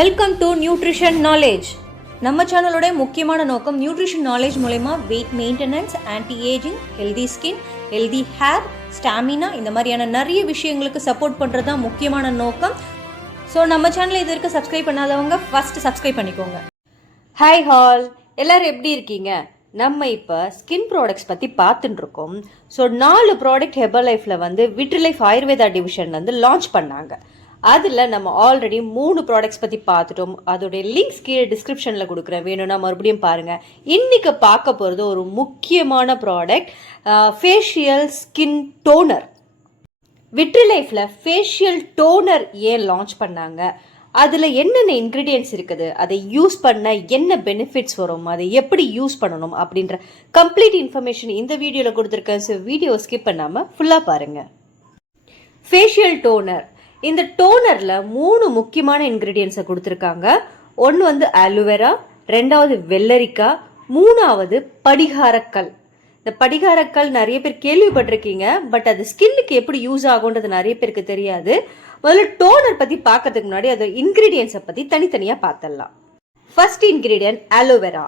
Welcome to nutrition knowledge. நம்ம சேனலோட முக்கியமான நோக்கம் நியூட்ரிஷன் நாலேஜ் மூலமா weight maintenance, anti ageing, healthy skin, healthy hair, stamina இந்த மாதிரியான நிறைய விஷயங்களுக்கு சப்போர்ட் பண்ணுறது தான் முக்கியமான நோக்கம். ஸோ நம்ம சேனலை இது வரைக்கும் சப்ஸ்கிரைப் பண்ணாதவங்க ஃபர்ஸ்ட் சப்ஸ்கிரைப் பண்ணிக்கோங்க. ஹாய் ஹால், எல்லாரும் எப்படி இருக்கீங்க? நம்ம இப்போ ஸ்கின் ப்ராடக்ட்ஸ் பற்றி பார்த்துட்டு இருக்கோம். ஸோ 4 ப்ராடக்ட் ஹெர்பலைஃப்பில் வந்து விட்ரிலைஃப் ஆயுர்வேதா டிவிஷன் வந்து லான்ச் பண்ணாங்க. அதில் நம்ம ஆல்ரெடி 3 ப்ராடக்ட்ஸ் பற்றி பார்த்துட்டோம். அதோடைய லிங்க்ஸ் கீழே டிஸ்கிரிப்ஷனில் கொடுக்குறேன், வேணும்னா மறுபடியும் பாருங்கள். இன்றைக்கி பார்க்க போகிறது ஒரு முக்கியமான ப்ராடக்ட், ஃபேஷியல் ஸ்கின் டோனர். விட்ரிலைஃப்பில் ஃபேஷியல் டோனர் ஏன் லான்ச் பண்ணாங்க, அதில் என்னென்ன இன்க்ரீடியன்ட்ஸ் இருக்குது, அதை யூஸ் பண்ண என்ன பெனிஃபிட்ஸ் வரும், அதை எப்படி யூஸ் பண்ணணும் அப்படின்ற கம்ப்ளீட் இன்ஃபர்மேஷன் இந்த வீடியோவில் கொடுத்துருக்கேன். ஸோ வீடியோ ஸ்கிப் பண்ணாமல் ஃபுல்லாக பாருங்கள். ஃபேஷியல் டோனர், இந்த டோனரில் 3 முக்கியமான இன்க்ரீடியன்ஸை கொடுத்துருக்காங்க. ஒன்று வந்து ஆலோவேரா, 2வது வெள்ளரிக்காய், 3வது படிகாரக்கல். இந்த படிகாரக்கல் நிறைய பேர் கேள்விப்பட்டிருக்கீங்க, பட் அது ஸ்கின்னுக்கு எப்படி யூஸ் ஆகுன்றது நிறைய பேருக்கு தெரியாது. முதல்ல டோனர் பற்றி பார்க்கறதுக்கு முன்னாடி அது இன்க்ரீடியன்ஸை பற்றி தனித்தனியாக பார்த்துடலாம். First ingredient aloe vera.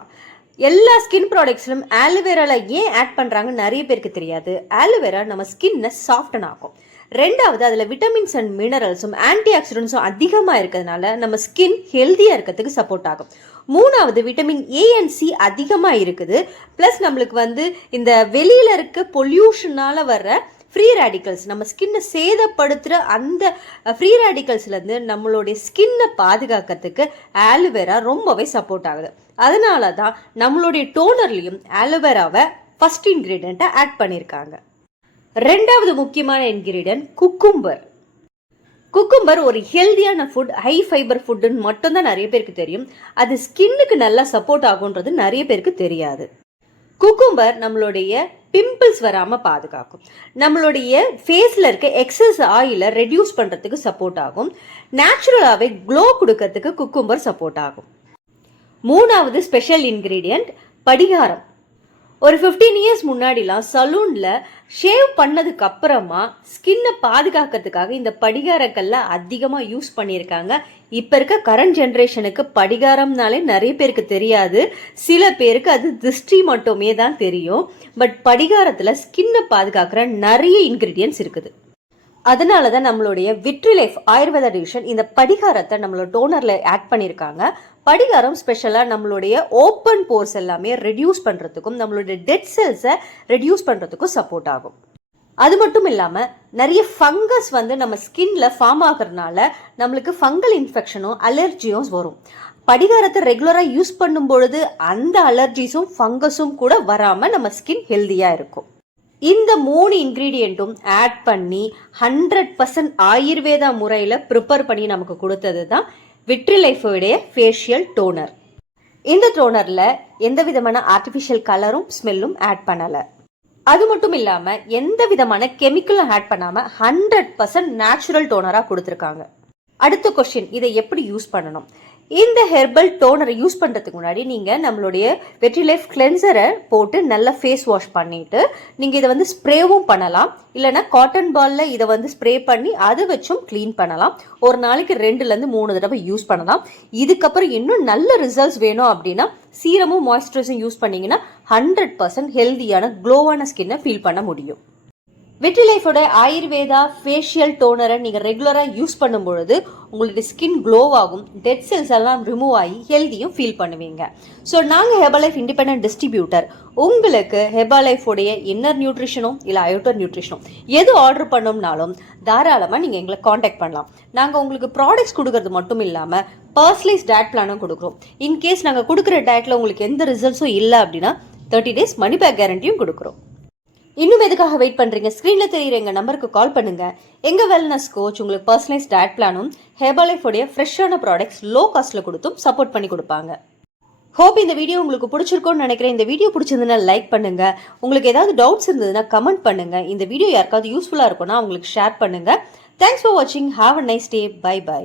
எல்லா ஸ்கின் ப்ராடக்ட்ஸ்லும் ஆலோவேராவில் ஏன் ஆட் பண்ணுறாங்கன்னு நிறைய பேருக்கு தெரியாது. ஆலோவேரா நம்ம ஸ்கின்னை சாஃப்டன் ஆகும். 2வது அதில் விட்டமின்ஸ் அண்ட் மினரல்ஸும் ஆன்டி ஆக்சிடென்ட்ஸும் அதிகமாக இருக்கிறதுனால நம்ம ஸ்கின் ஹெல்த்தியாக இருக்கிறதுக்கு சப்போர்ட் ஆகும். 3வது விட்டமின் ஏ அண்ட் சி அதிகமாக இருக்குது. ப்ளஸ் நம்மளுக்கு வந்து இந்த வெளியில் இருக்க பொல்யூஷனால் வர்ற ஃப்ரீ ரேடிக்கல்ஸ், நம்ம ஸ்கின்னை சேதப்படுத்துகிற அந்த ஃப்ரீ ரேடிக்கல்ஸ்லேருந்து நம்மளுடைய ஸ்கின்னை பாதுகாக்கிறதுக்கு ஆலோவேரா ரொம்பவே சப்போர்ட் ஆகுது. அதனால தான் நம்மளுடைய டோனர்லையும் ஆலோவேராவை ஃபர்ஸ்ட் இன்க்ரீடியண்ட்டாக ஆட் பண்ணியிருக்காங்க. 2வது முக்கியமான இன்கிரீடியன்ட் குக்கும்பர். குக்கும்பர் ஒரு ஹெல்தியான ஃபுட், ஹை ஃபைபர் ஃபுட்டுன்னு மட்டும்தான் நிறைய பேருக்கு தெரியும். அது ஸ்கின்னுக்கு நல்லா சப்போர்ட் ஆகுன்றது நிறைய பேருக்கு தெரியாது. குக்கும்பர் நம்மளுடைய பிம்பிள்ஸ் வராமல் பாதுகாக்கும். நம்மளுடைய ஃபேஸில் இருக்க எக்ஸஸ் ஆயிலை ரெடியூஸ் பண்ணுறதுக்கு சப்போர்ட் ஆகும். நேச்சுரலாகவே க்ளோ கொடுக்கறதுக்கு குக்கும்பர் சப்போர்ட் ஆகும். 3வது ஸ்பெஷல் இன்கிரீடியன்ட் படிகாரம். ஒரு 15 இயர்ஸ் முன்னாடிலாம் சலூனில் ஷேவ் பண்ணதுக்கு அப்புறமா ஸ்கின்னை பாதுகாக்கிறதுக்காக இந்த படிகாரக்கல்ல அதிகமாக யூஸ் பண்ணியிருக்காங்க. இப்போ இருக்க கரண்ட் ஜென்ரேஷனுக்கு படிகாரம்னாலே நிறைய பேருக்கு தெரியாது. சில பேருக்கு அது திருஷ்டி மட்டுமே தான் தெரியும். பட் படிகாரத்தில் ஸ்கின்னை பாதுகாக்கிற நிறைய இன்க்ரீடியன்ட்ஸ் இருக்குது. அதனால தான் நம்மளுடைய விட்ரிலைஃப் ஆயுர்வேதா டிவிஷன் இந்த படிகாரத்தை நம்மளோட டோனரில் ஆட் பண்ணியிருக்காங்க. படிகாரம் ஸ்பெஷலாக நம்மளுடைய ஓப்பன் போர்ஸ் எல்லாமே ரெடியூஸ் பண்ணுறதுக்கும் நம்மளுடைய டெட் செல்ஸை ரெடியூஸ் பண்ணுறதுக்கும் சப்போர்ட் ஆகும். அது மட்டும் இல்லாமல் நிறைய ஃபங்கஸ் வந்து நம்ம ஸ்கின்ல ஃபார்ம் ஆகிறதுனால நம்மளுக்கு ஃபங்கல் இன்ஃபெக்ஷனும் அலர்ஜியும் வரும். படிகாரத்தை ரெகுலராக யூஸ் பண்ணும் பொழுது அந்த அலர்ஜிஸும் ஃபங்கஸும் கூட வராமல் நம்ம ஸ்கின் ஹெல்தியாக இருக்கும். இந்த 3 இன்க்ரீடியண்ட்டும் ஆட் பண்ணி 100% ஆயுர்வேதா முறையில் ப்ரிப்பேர் பண்ணி நமக்கு கொடுத்தது தான் விட்ரிலைஃபோடைய ஃபேஷியல் டோனர். இந்த டோனரில் எந்த விதமான ஆர்டிஃபிஷியல் கலரும் ஸ்மெல்லும் ஆட் பண்ணலை. அது மட்டும் இல்லாமல் எந்த விதமான கெமிக்கலும் ஆட் பண்ணாமல் 100% நேச்சுரல் டோனராக கொடுத்துருக்காங்க. அடுத்த கொஸ்டின், இதை எப்படி யூஸ் பண்ணணும்? இந்த ஹெர்பல் டோனரை யூஸ் பண்ணுறதுக்கு முன்னாடி நீங்கள் நம்மளுடைய விட்ரிலைஃப் கிளென்சரை போட்டு நல்லா ஃபேஸ் வாஷ் பண்ணிவிட்டு நீங்கள் இதை வந்து ஸ்ப்ரேவும் பண்ணலாம். இல்லைனா காட்டன் பாலில் இதை வந்து ஸ்ப்ரே பண்ணி அதை வச்சும் க்ளீன் பண்ணலாம். ஒரு நாளைக்கு 2லேருந்து 3 தடவை யூஸ் பண்ணலாம். இதுக்கப்புறம் இன்னும் நல்ல ரிசல்ட்ஸ் வேணும் அப்படின்னா சீரமும் மாய்ஸ்சரைசரும் யூஸ் பண்ணிங்கன்னா 100% ஹெல்தியான க்ளோவான ஸ்கின்னை ஃபீல் பண்ண முடியும். விட்ரிலைஃபோட ஆயுர்வேதா ஃபேஷியல் டோனரை நீங்கள் ரெகுலராக யூஸ் பண்ணும் பொழுது உங்களுடைய ஸ்கின் க்ளோவாகும், டெட் செல்ஸ் எல்லாம் ரிமூவ் ஆகி ஹெல்தியும் ஃபீல் பண்ணுவீங்க. ஸோ நாங்கள் ஹெர்பலைஃப் இண்டிபெண்டன்ட் டிஸ்ட்ரிபியூட்டர். உங்களுக்கு ஹெர்பலைஃபோடைய இன்னர் நியூட்ரிஷனும் இல்லை அவுட்டர் நியூட்ரிஷனும் எது ஆர்டர் பண்ணோம்னாலும் தாராளமாக நீங்கள் எங்களை காண்டாக்ட் பண்ணலாம். நாங்கள் உங்களுக்கு ப்ராடக்ட்ஸ் கொடுக்கறது மட்டும் இல்லாமல் பர்சனலைஸ் டயட் பிளானும் கொடுக்குறோம். இன்கேஸ் நாங்கள் கொடுக்குற டயட்டில் உங்களுக்கு எந்த ரிசல்ட்ஸும் இல்லை அப்படின்னா 30 days மணி பேக் கேரண்டியும் கொடுக்குறோம். இன்னும் எதுக்காக வெயிட் பண்ணுறீங்க? ஸ்க்ரீனில் தெரியுற எங்கள் நம்பருக்கு கால் பண்ணுங்கள். எங்கள் வெல்னஸ் கோச் உங்களுக்கு பர்சனலைஸ் டயட் பிளானும் ஹெர்பலைஃபோடைய ஃப்ரெஷ்ஷான ப்ராடக்ட்ஸ் லோ காஸ்ட்டில் கொடுத்தும் சப்போர்ட் பண்ணி கொடுப்பாங்க. ஹோப் இந்த வீடியோ உங்களுக்கு பிடிச்சிருக்கோன்னு நினைக்கிறேன். இந்த வீடியோ பிடிச்சிருந்ததுன்னா லைக் பண்ணுங்கள். உங்களுக்கு ஏதாவது டவுட்ஸ் இருந்ததுன்னா கமெண்ட் பண்ணுங்கள். இந்த வீடியோ யாருக்காவது யூஸ்ஃபுல்லாக இருக்கும்னா அவங்களுக்கு ஷேர் பண்ணுங்கள். தேங்க்ஸ் ஃபார் வாட்சிங். Have a nice day. Bye by.